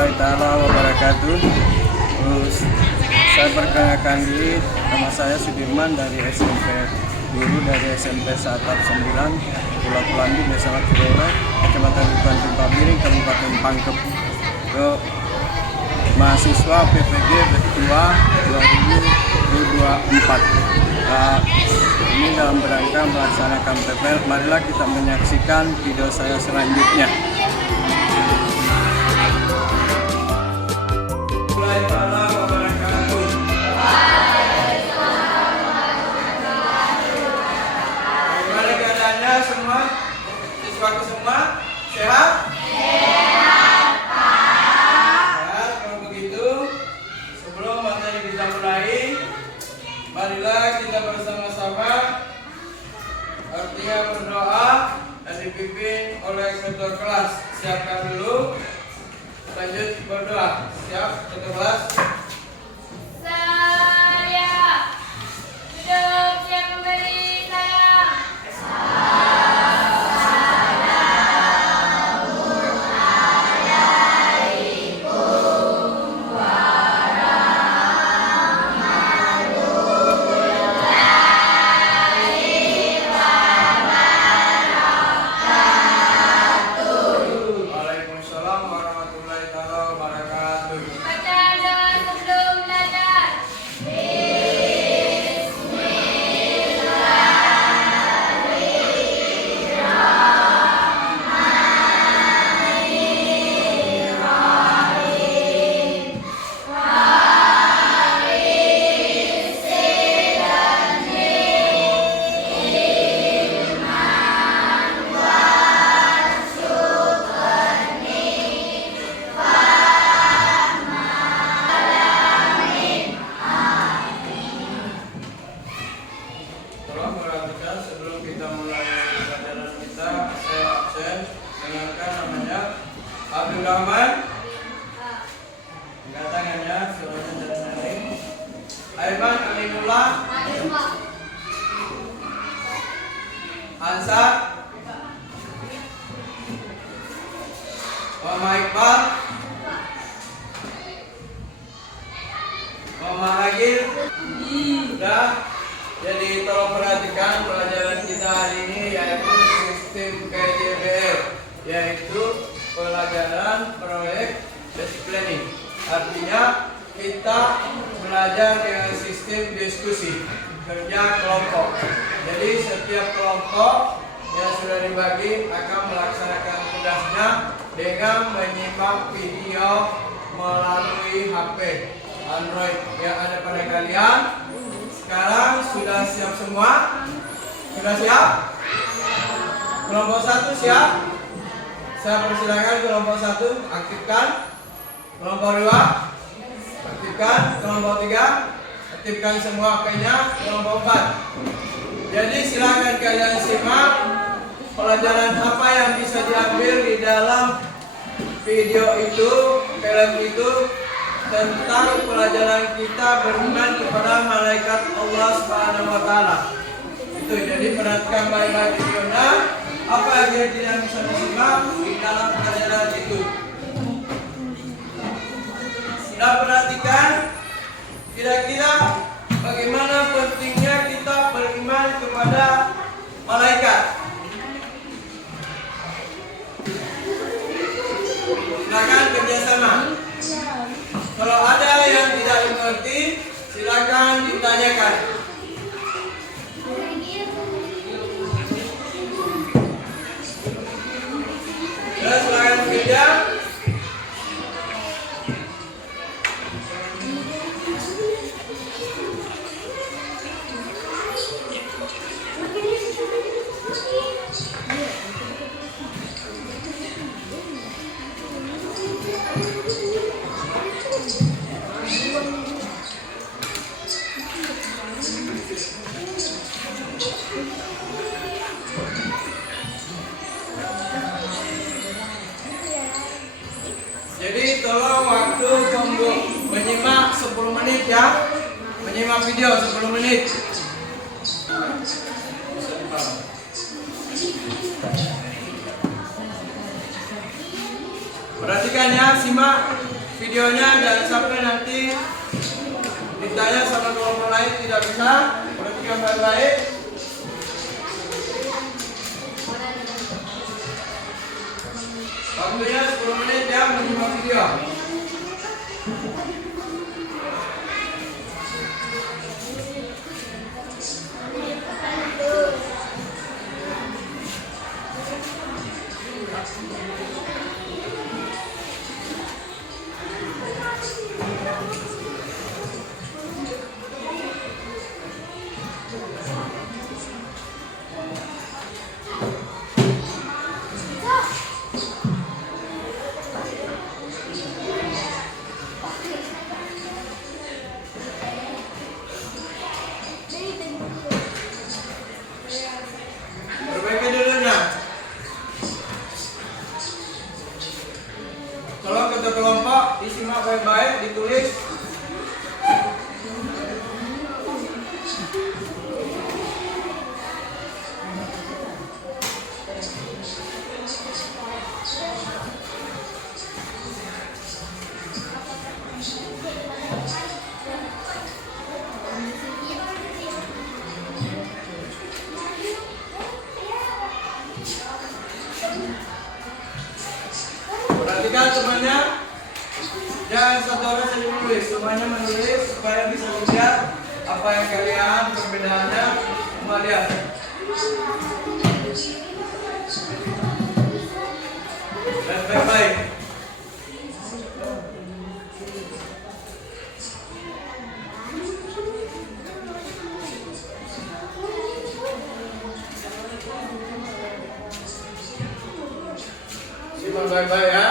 warahmatullahi taala wabarakatuh. Saya perkenalkan diri, nama saya Sudirman dari SMP Guru dari SMP Satap 9 Pulau Pulandu, Desa Matirolo, Kecamatan Bukan Pabiring, Kabupaten Pangkep. Ke mahasiswa PPG Betua 2024. Ini dalam rangka melaksanakan PPL. Marilah kita menyaksikan video saya selanjutnya. Bagaimana keadaannya semua? Siswaku semua sehat? Sehat, Pak. Kalau begitu, sebelum materi kita mulai, marilah kita bersama-sama artinya berdoa dan dipimpin oleh ketua kelas. Siapkan dulu, lanjut berdoa. Siap, ketua kelas? Sebelum kita mulai pelajaran kita, saya absen. Dengarkan namanya Abdul Rahman. Angkat tangannya, semuanya jalan naik. Aiman Aminullah. Ansar. Mama Iqbal. Mama Agil. Sudah. Jadi tolong perhatikan pelajaran kita hari ini, yaitu sistem KJBL, yaitu pelajaran proyek basic planning. Artinya kita belajar dengan sistem diskusi, kerja kelompok. Jadi setiap kelompok yang sudah dibagi akan melaksanakan tugasnya dengan menyimak video melalui HP Android yang ada pada kalian. Sekarang sudah siap semua? Sudah siap? Kelompok 1 siap? Saya persilakan kelompok 1 aktifkan. Kelompok 2 aktifkan. Kelompok 3 aktifkan semua HP-nya. Kelompok 4. Jadi silakan kalian simak pelajaran apa yang bisa diambil di dalam video itu, film itu, tentang pelajaran kita beriman kepada malaikat Allah Subhanahu wa taala. Itu, jadi perhatikan baik-baik videonya, apa yang tidak bisa disimak di dalam pelajaran itu. Sudah perhatikan kira-kira bagaimana pentingnya kita beriman kepada malaikat. Silakan kerjasama. Kalau ada yang tidak mengerti, silakan ditanyakan. Silakan kerja. Jadi tolong waktu menyimak 10 menit ya. Menyimak video 10 menit. Perhatikan ya, simak. videonya jangan sampai nanti ditanya sama kelompok lain, tidak bisa. Perhatikan baik-baik. Waktunya 10 menit ya menyimak video. Perbaiki dulunya. Kalau kita kelompok disimak baik-baik, ditulis. Perhatikan temannya, jangan satu orang saja menulis, semuanya menulis supaya bisa lihat apa yang kalian perbedaannya. Semua lihat. Dan baik-baik. Simak baik-baik ya.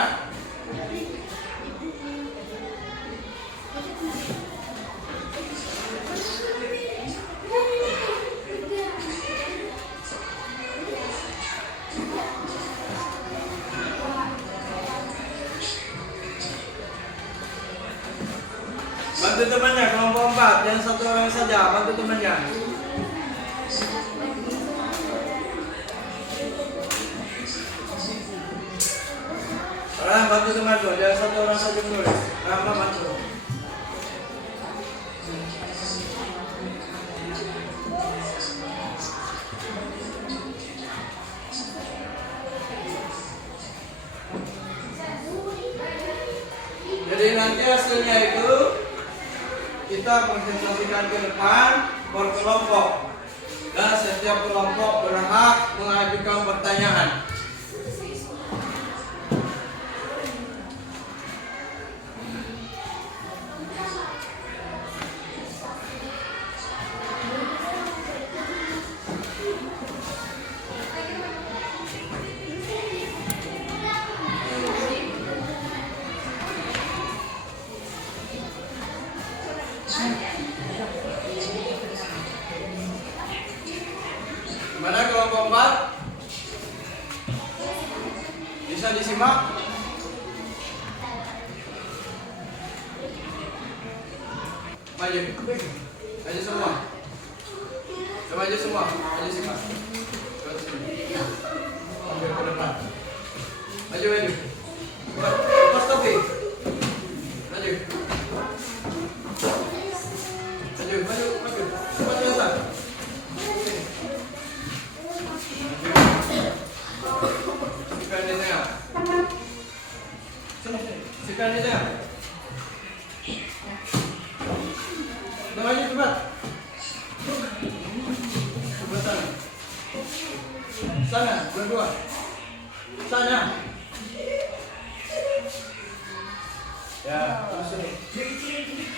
Bantu temannya, kelompok 4, jangan satu orang saja, bantu temannya. Bantu teman tuh, jangan satu orang saja menulis. Rama bantu. Jadi nanti hasilnya itu kita presentasikan ke depan per kelompok, dan setiap kelompok berhak mengajukan pertanyaan. Mana kelompok 4? Bisa disimak? Maju. Maju semua. Maju semua. Maju simak. Ambil ke depan. Maju, maju. Lepas topi. Maju. Maju, maju, maju. Cepat biasa. Sikan di tengah. Sikan di tengah. Udah maju cepat. Sebelah sana. Sana, berdua. Sana. Ya, terus sini.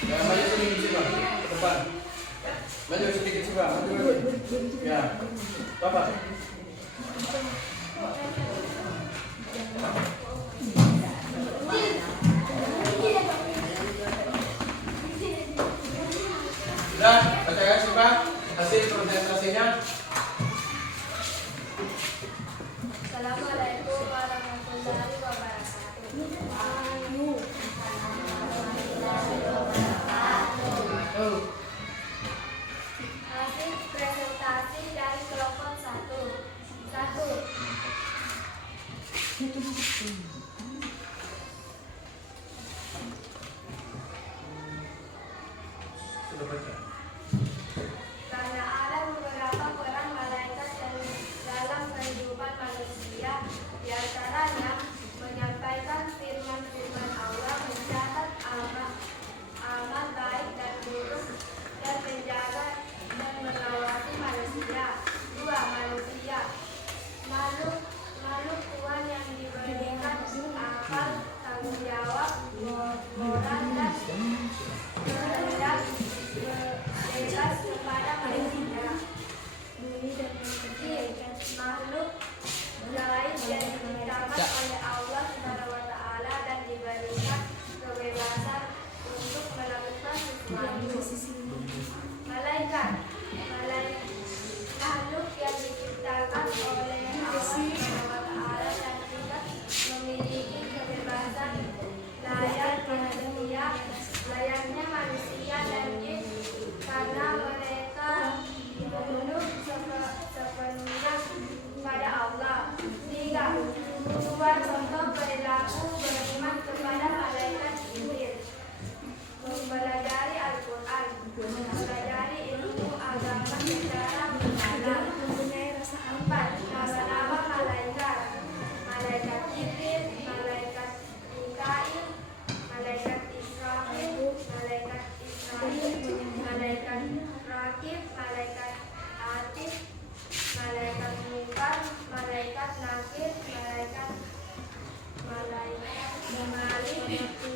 Ya, maju sedikit coba. Ke depan. Maju sedikit coba. Maju, maju. Ya. Bapak. Sudah, bacakan coba hasil presentasinya. Assalamualaikum warahmatullahi wabarakatuh. Hasil presentasi dari kelompok 1.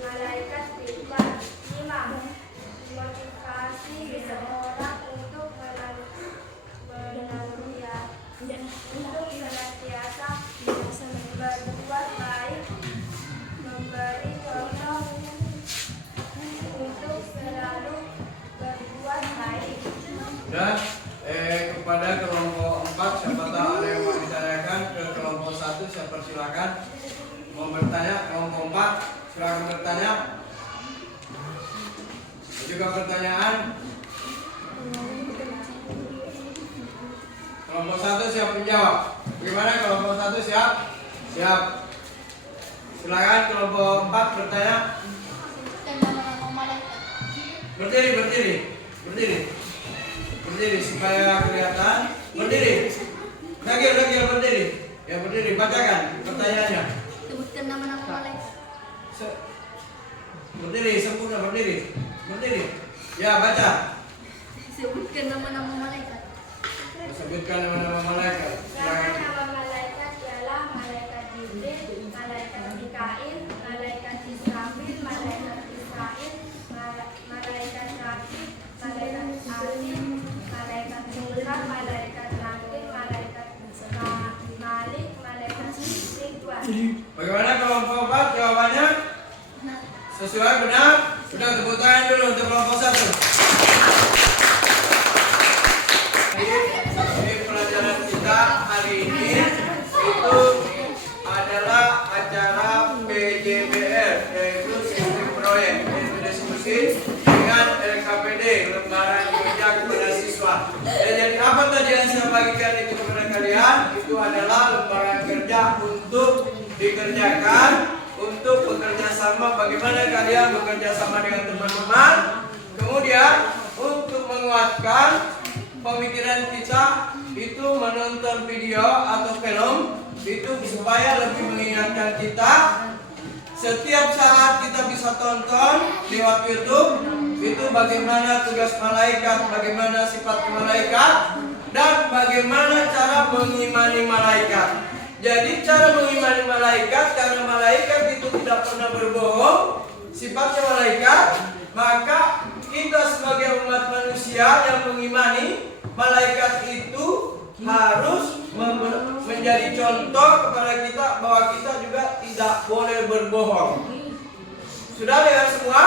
malaikat timbal. 5. Motivasi seseorang untuk senantiasa berbuat baik, memberi contoh untuk selalu berbuat baik. Sudah, kepada kelompok 4, siapa tahu ada yang mau ditanyakan. Ke kelompok 1 saya persilakan mau bertanya. Kelompok 4 silakan bertanya. Juga pertanyaan. Kelompok 1 siap menjawab. Bagaimana kelompok 1 siap? Siap. Silakan kelompok 4 bertanya. Berdiri supaya kelihatan. Berdiri. Lagi berdiri. Ya berdiri, bacakan pertanyaannya. Sebutkan nama-nama malaikat. Berdiri, sempurna berdiri. Ya, baca. Sebutkan nama-nama malaikat. Sebutkan nama-nama malaikat. Karena nama malaikat ialah malaikat Jibril, malaikat Mikail, malaikat Israfil, malaikat Israil, malaikat Raqib, malaikat Atid, malaikat Munkar, malaikat Nakir, malaikat Malik, malaikat Ridwan. Bagaimana kelompok 4 jawabannya? Sesuai benar? Sudah, tepuk tangan dulu untuk kelompok 1. Jadi pelajaran kita hari ini itu adalah acara PJBR, yaitu sistem proyek, yaitu diskusi dengan LKPD, lembaran kerja kepada siswa. Jadi apa tadi yang saya bagikan itu kepada kalian? Itu adalah lembaran kerja untuk dikerjakan, untuk bekerja sama. Bagaimana kalian bekerja sama dengan teman-teman, kemudian untuk menguatkan pemikiran kita itu menonton video atau film itu supaya lebih mengingatkan kita. Setiap saat kita bisa tonton lewat YouTube itu bagaimana tugas malaikat, bagaimana sifat malaikat, dan bagaimana cara mengimani malaikat. Jadi cara mengimani malaikat, karena malaikat itu tidak pernah berbohong, sifatnya malaikat, maka kita sebagai umat manusia yang mengimani malaikat itu harus menjadi contoh kepada kita bahwa kita juga tidak boleh berbohong. Sudah dengar semua?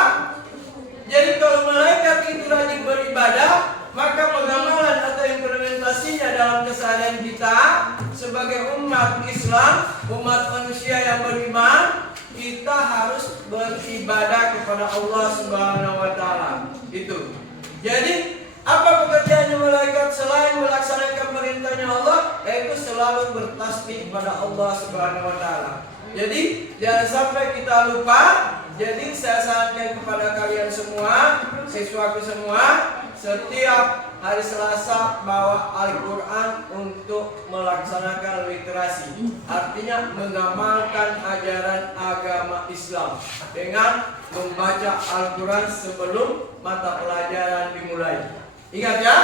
Jadi kalau malaikat itu rajin beribadah, maka pengamalan atau implementasinya dalam keseharian kita sebagai umat Islam, umat manusia yang beriman, kita harus beribadah kepada Allah Subhanahu wa taala. Itu. Jadi apa pekerjaannya malaikat selain melaksanakan perintahnya Allah? Yaitu selalu bertasbih kepada Allah Subhanahu wa taala. Jadi jangan sampai kita lupa. Jadi saya sarankan kepada kalian semua, siswaku semua, setiap hari Selasa bawa Al-Quran untuk melaksanakan literasi. Artinya mengamalkan ajaran agama Islam dengan membaca Al-Quran sebelum mata pelajaran dimulai. Ingat ya?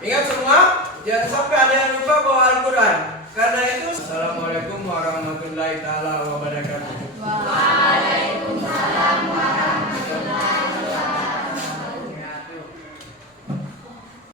Ingat semua? Jangan sampai ada yang lupa bawa Al-Quran. Karena itu, Assalamualaikum warahmatullahi wabarakatuh.